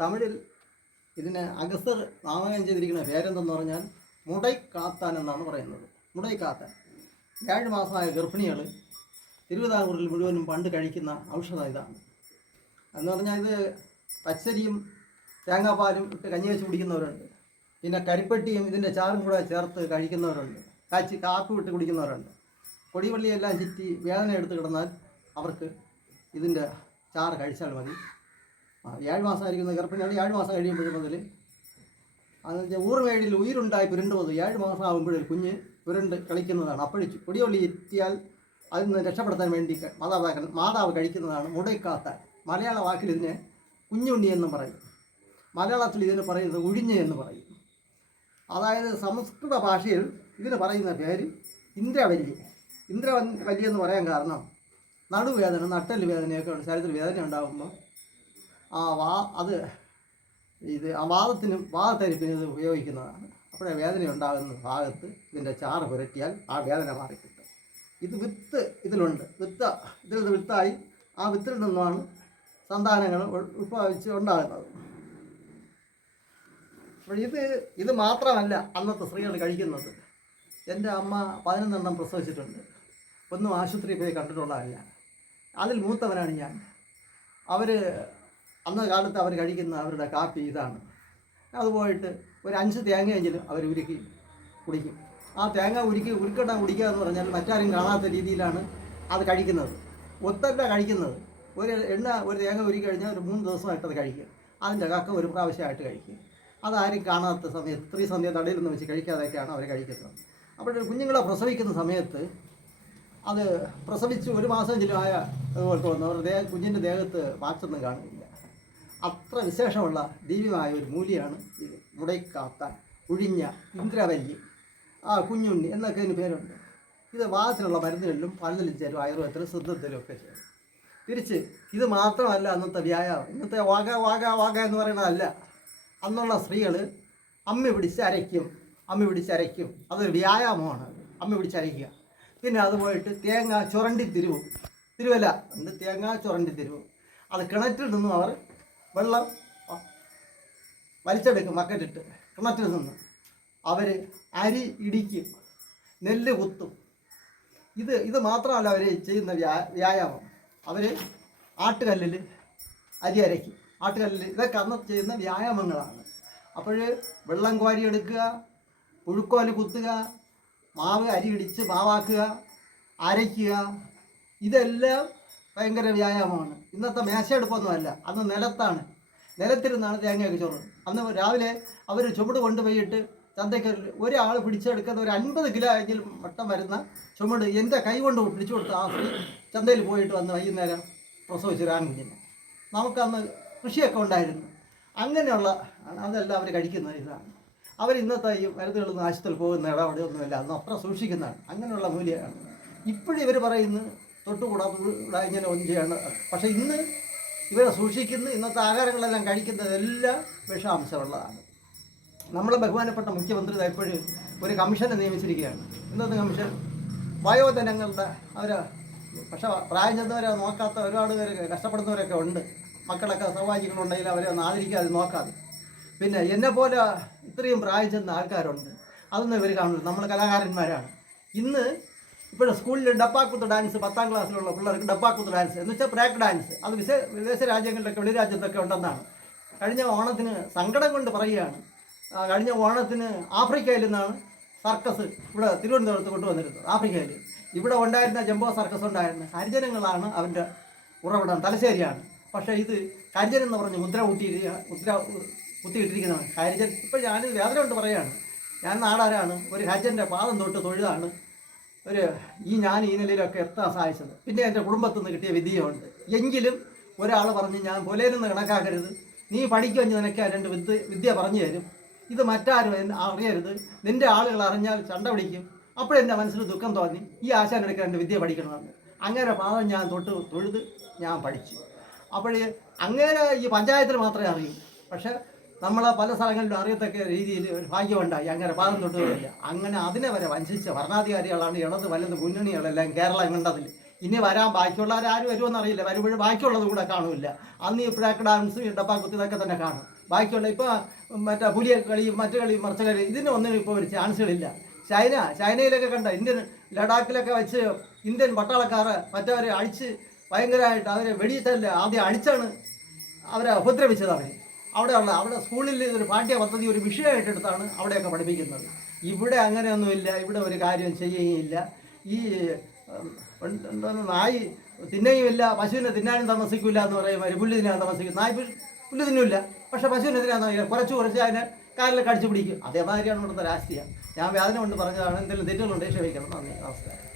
തമിഴിൽ ഇതിനെ അഗസ്തർ നാമകരണം ചെയ്തിരിക്കുന്ന പേരെന്തെന്ന് പറഞ്ഞാൽ മുടൈക്കാത്താൻ എന്നാണ് പറയുന്നത്. മുടൈക്കാത്താൻ 7 മാസമായ ഗർഭിണികൾ തിരുവിതാംകൂറിൽ മുഴുവനും പണ്ട് കഴിക്കുന്ന ഔഷധം ഇതാണ്. എന്ന് പറഞ്ഞാൽ ഇത് പച്ചരിയും തേങ്ങാപ്പാലും ഇട്ട് കഞ്ഞി വെച്ച് കുടിക്കുന്നവരുണ്ട്. പിന്നെ കരിപ്പെട്ടിയും ഇതിൻ്റെ ചാറും കൂടെ ചേർത്ത് കഴിക്കുന്നവരുണ്ട്. കാപ്പി ഇട്ട് കുടിക്കുന്നവരുണ്ട്. കൊടിവള്ളിയെല്ലാം ചുറ്റി വേദന എടുത്ത് കിടന്നാൽ അവർക്ക് ഇതിൻ്റെ ചാറ് കഴിച്ചാൽ മതി. 7 മാസമായിരിക്കുന്ന ഗർഭിണിയാണ് 7 മാസം കഴിയുമ്പോഴും മുതൽ അതിൻ്റെ ഊർമേടിൽ ഉயிருണ്ടായി പുരണ്ടു പോകുന്നത് 7 മാസം ആകുമ്പോഴേ കുഞ്ഞ് പുരണ്ട് കളിക്കുന്നതാണ്. അപ്പോഴും കൊടിവള്ളി എത്തിയാൽ അതിൽ നിന്ന് രക്ഷപ്പെടുത്താൻ വേണ്ടി മാതാവ് കഴിക്കുന്നതാണ് മുടൈക്കാത്താൻ. മലയാള വാക്കിൽ ഇതിനെ കുഞ്ഞുണ്ണി എന്നും പറയും. മലയാളത്തിൽ ഇതിന് പറയുന്നത് ഉഴിഞ്ഞ് എന്ന് പറയും. അതായത് സംസ്കൃത ഭാഷയിൽ ഇതിന് പറയുന്ന പേര് ഇന്ദ്രവല്ലി. ഇന്ദ്രവല്ലി എന്ന് പറയാൻ കാരണം നടുവേദന, നട്ടല് വേദനയൊക്കെ ശരീരത്തിൽ വേദന ഉണ്ടാകുമ്പോൾ അത് വാദത്തരിപ്പിന് ഇത് ഉപയോഗിക്കുന്നതാണ്. അപ്പോഴേ വേദന ഉണ്ടാകുന്ന ഭാഗത്ത് ഇതിൻ്റെ ചാറ് പുരട്ടിയാൽ ആ വേദന മാറിക്കിട്ടും. ഇത് വിത്ത് ഇതിലുണ്ട്. ഇതിൽ വിത്തായി ആ വിത്തിൽ നിന്നാണ് സന്താനങ്ങൾ ഉത്ഭവിച്ച് ഉണ്ടാകുന്നത്. അപ്പോൾ ഇത് മാത്രമല്ല അന്നത്തെ സ്ത്രീകൾ കഴിക്കുന്നത്. എൻ്റെ അമ്മ 11 പ്രസവിച്ചിട്ടുണ്ട്. ഒന്നും ആശുപത്രിയിൽ പോയി കണ്ടിട്ടുള്ളതല്ല. അതിൽ മൂത്തവനാണ് ഞാൻ. അന്ന കാലത്ത് അവർ കഴിക്കുന്ന അവരുടെ കാപ്പി ഇതാണ്. അത് പോയിട്ട് ഒരു 5 തേങ്ങയെങ്കിലും അവർ ഉരുക്കി കുടിക്കും. ആ തേങ്ങ ഉരുക്കട്ട കുടിക്കുക എന്ന് പറഞ്ഞാൽ മറ്റാരും കാണാത്ത രീതിയിലാണ് അത് കഴിക്കുന്നത്. ഒത്തല്ല കഴിക്കുന്നത്. ഒരു തേങ്ങ ഉരുക്കി കഴിഞ്ഞാൽ ഒരു 3 ദിവസമായിട്ടത് കഴിക്കും. അതിൻ്റെ കക്ക ഒരു പ്രാവശ്യമായിട്ട് കഴിക്കും. അതാരും കാണാത്ത സമയത്ത് സ്ത്രീ സന്ധ്യ തടയിൽ നിന്ന് വെച്ച് കഴിക്കാതെയൊക്കെയാണ് അവർ കഴിക്കുന്നത്. അപ്പോൾ കുഞ്ഞുങ്ങളെ പ്രസവിക്കുന്ന സമയത്ത് അത് പ്രസവിച്ച് 1 മാസമെങ്കിലും ആയ അതുപോലെ തോന്നുന്നു അവരുടെ കുഞ്ഞിൻ്റെ ദേഹത്ത് മാറ്റൊന്നും കാണില്ല. അത്ര വിശേഷമുള്ള ദിവ്യമായ ഒരു മൂലിയാണ് ഇത്. മുടൈക്കാത്താൻ, ഉഴിഞ്ഞ, ഇന്ദ്രവല്ലി, കുഞ്ഞുണ്ണി എന്നൊക്കെ ഇതിന് പേരുണ്ട്. ഇത് വാദത്തിനുള്ള മരുന്നുകളിലും പലതിലും ചേരും. ആയുർവേദത്തിലും സിദ്ധത്തിലും ഒക്കെ ചേരും. തിരിച്ച് ഇത് മാത്രമല്ല അന്നത്തെ വ്യായാമം. ഇന്നത്തെ വാഗ എന്ന് പറയുന്നതല്ല. അന്നുള്ള സ്ത്രീകൾ അമ്മി പിടിച്ചരയ്ക്കും. അതൊരു വ്യായാമമാണ്. അമ്മി പിടിച്ചരയ്ക്കുക. പിന്നെ അത് പോയിട്ട് തേങ്ങ ചുരണ്ടി തിരുവല്ല ഉണ്ട്. തേങ്ങ ചുരണ്ടി അത് കിണറ്റിൽ നിന്നും അവർ വെള്ളം വലിച്ചെടുക്കും. മക്കറ്റിട്ട് കിണറ്റിൽ നിന്ന് അവർ അരി ഇടിക്കും, നെല്ല് കുത്തും. ഇത് മാത്രമല്ല അവർ ചെയ്യുന്ന വ്യായാമം. അവർ ആട്ടുകല്ലിൽ അരി അരയ്ക്കും. ഇതൊക്കെ അന്ന് ചെയ്യുന്ന വ്യായാമങ്ങളാണ്. അപ്പോൾ വെള്ളം കോരി എടുക്കുക, പുഴുക്കോല് കുത്തുക, മാവ് അരി ഇടിച്ച് മാവാക്കുക, അരയ്ക്കുക, ഇതെല്ലാം ഭയങ്കര വ്യായാമമാണ്. ഇന്നത്തെ മേശയെടുപ്പൊന്നുമല്ല. അന്ന് നിലത്തിരുന്നാണ് തേങ്ങയൊക്കെ ചോറ്. അന്ന് രാവിലെ അവർ ചുമട് കൊണ്ടുപോയിട്ട് ചന്തയ്ക്ക് ഒരാൾ പിടിച്ചെടുക്കുന്ന ഒരു 50 കിലോ എങ്കിലും വട്ടം വരുന്ന ചുമട് എൻ്റെ കൈ കൊണ്ട് പിടിച്ചു കൊടുത്ത് ആ സ്ത്രീ ചന്തയിൽ പോയിട്ട് വന്ന് വൈകുന്നേരം പ്രസവിച്ചൊരു ആൺകുഞ്ഞിനെ. നമുക്കന്ന് കൃഷിയൊക്കെ ഉണ്ടായിരുന്നു. അങ്ങനെയുള്ള അതെല്ലാം അവർ കഴിക്കുന്ന ഇതാണ്. അവർ ഇന്നത്തെ ഈ മരുന്നുകളൊന്നും ആശുപത്രിയിൽ പോകുന്ന ഇടപെടുകയൊന്നുമില്ല. അന്ന് അത്ര സൂക്ഷിക്കുന്നതാണ്. അങ്ങനെയുള്ള മൂല്യമാണ്. ഇപ്പോഴും ഇവർ പറയുന്നു തൊട്ടുകൂടാ ഇങ്ങനെ ഒന്നും ചെയ്യണം. പക്ഷേ ഇന്ന് ഇവരെ സൂക്ഷിക്കുന്ന ഇന്നത്തെ ആഹാരങ്ങളെല്ലാം കഴിക്കുന്നതെല്ലാം വിഷാംശമുള്ളതാണ്. നമ്മളെ ബഹുമാനപ്പെട്ട മുഖ്യമന്ത്രി എപ്പോഴും ഒരു കമ്മീഷനെ നിയമിച്ചിരിക്കുകയാണ്. ഇന്നത്തെ കമ്മീഷൻ വയോജനങ്ങളുടെ പക്ഷേ പ്രായം ചെന്നവരെ നോക്കാത്ത ഒരുപാട് പേര് കഷ്ടപ്പെടുന്നവരൊക്കെ ഉണ്ട്. മക്കളൊക്കെ സൗഭാഗ്യങ്ങളുണ്ടെങ്കിൽ അവരെ ഒന്ന് ആദരിക്കാതെ നോക്കാതെ. പിന്നെ എന്നെപ്പോലെ ഇത്രയും പ്രായം ചെന്ന ആൾക്കാരുണ്ട്. അതൊന്നും ഇവർ കാണില്ല. നമ്മൾ കലാകാരന്മാരാണ്. ഇന്ന് ഇപ്പോൾ സ്കൂളിൽ ഡപ്പാക്കുത്ത് ഡാൻസ് 10ാം ക്ലാസ്സിലുള്ള പിള്ളേർക്ക് ഡപ്പാക്കുത്ത് ഡാൻസ് എന്ന് വെച്ചാൽ ബ്രേക്ക് ഡാൻസ്. അത് വിദേശ രാജ്യങ്ങളിലൊക്കെ വെളിരാജ്യത്തൊക്കെ ഉണ്ടെന്നാണ്. കഴിഞ്ഞ ഓണത്തിന് സങ്കടം കൊണ്ട് പറയുകയാണ്. കഴിഞ്ഞ ഓണത്തിന് ആഫ്രിക്കയിൽ നിന്നാണ് സർക്കസ് ഇവിടെ തിരുവനന്തപുരത്ത് കൊണ്ടുവന്നിരുന്നത്. ആഫ്രിക്കയിൽ ഇവിടെ ഉണ്ടായിരുന്ന ജംബോ സർക്കസ് ഉണ്ടായിരുന്ന ഹരിജനങ്ങളാണ് അവൻ്റെ ഉറവിടം. തലശ്ശേരിയാണ്. പക്ഷേ ഇത് ഹരിജൻ എന്ന് പറഞ്ഞ് മുദ്ര കുത്തിയിട്ടിരിക്കുന്നതാണ് ഹരിജൻ. ഇപ്പോൾ ഞാൻ വേദന കൊണ്ട് പറയുകയാണ്. ഞാൻ നാടാരാണ്. ഒരു ഹരിജൻ്റെ പാദം തൊട്ട് തൊഴുതാണ് ഈ നിലയിലൊക്കെ എത്താൻ സാധിച്ചത്. പിന്നെ എൻ്റെ കുടുംബത്തിൽ നിന്ന് കിട്ടിയ വിധിയുണ്ട്. എങ്കിലും ഒരാൾ പറഞ്ഞ് ഞാൻ പുലരുന്ന് കണക്കാക്കരുത്, നീ പഠിക്കുമെന്ന് നിനക്ക് 2 വിദ്യ പറഞ്ഞു തരും. ഇത് മറ്റാരും അറിയരുത്. നിൻ്റെ ആളുകൾ അറിഞ്ഞാൽ ചണ്ട പിടിക്കും. അപ്പോഴെൻ്റെ മനസ്സിൽ ദുഃഖം തോന്നി. ഈ ആശാനെടുക്കാൻ 2 വിദ്യ പഠിക്കണമെന്ന്. അങ്ങനെ പാദം ഞാൻ തൊഴുത് ഞാൻ പഠിച്ചു. അപ്പോൾ അങ്ങനെ ഈ പഞ്ചായത്തിൽ മാത്രമേ അറിയൂ. പക്ഷേ നമ്മൾ പല സ്ഥലങ്ങളിലും അറിയത്തക്ക രീതിയിൽ ഒരു ഭാഗ്യമുണ്ടായി. അങ്ങനെ പാദം തൊട്ടുകയില്ല. അങ്ങനെ അതിനെ വരെ വഞ്ചിച്ച ഭരണാധികാരികളാണ് ഇടത് വലത് മുന്നണികളെല്ലാം കേരളം കണ്ടതിൽ. ഇനി വരാൻ ബാക്കിയുള്ളവരാരും വരുമെന്ന് അറിയില്ല. വരുമ്പോഴും ബാക്കിയുള്ളത് കൂടെ കാണില്ല. അന്ന് ഈ ബ്രേക്ക് ഡാൻസും ഈ ഡപ്പാക്കുത്തി ഇതൊക്കെ തന്നെ കാണും. ബാക്കിയുള്ള ഇപ്പോൾ മറ്റേ പുലിയ കളിയും മറ്റു കളിയും മറിച്ച കളി ഇതിനൊന്നും ഇപ്പോൾ ഒരു ചാൻസുകളില്ല. ചൈനയിലൊക്കെ കണ്ട ഇന്ത്യൻ ലഡാക്കിലൊക്കെ വെച്ച് ഇന്ത്യൻ പട്ടാളക്കാർ മറ്റവരെ അടിച്ച് ഭയങ്കരമായിട്ട് അവരെ വെടിയിട്ടല്ല ആദ്യം അടിച്ചാണ് അവരെ ഉപദ്രവിച്ചത്. അവിടെ സ്കൂളിൽ ഇതൊരു പാഠ്യ പദ്ധതി ഒരു വിഷയമായിട്ടെടുത്താണ് അവിടെയൊക്കെ പഠിപ്പിക്കുന്നത്. ഇവിടെ അങ്ങനെയൊന്നുമില്ല. ഇവിടെ ഒരു കാര്യം ചെയ്യുകയില്ല. ഈ എന്താണ് നായി തിന്നുകയുമില്ല, പശുവിനെ തിന്നാനും താമസിക്കില്ല എന്ന് പറയുമ്പോൾ പുല്ല് തിന്നാൻ താമസിക്കും. നായി പുല്ല് തിന്നില്ല, പക്ഷെ പശുവിനെ തിന്നാൻ കുറച്ച് അതിനെ കാലിലൊക്കെ അടിച്ചു പിടിക്കും. അതേമാതിരിയാണ് ഇവിടുത്തെ രാഷ്ട്രീയം. ഞാൻ വേദന കൊണ്ട് പറഞ്ഞതാണ്. എന്തെങ്കിലും തെറ്റുകളുണ്ടെങ്കിൽ ക്ഷമിക്കണം. നന്ദി, നമസ്കാരം.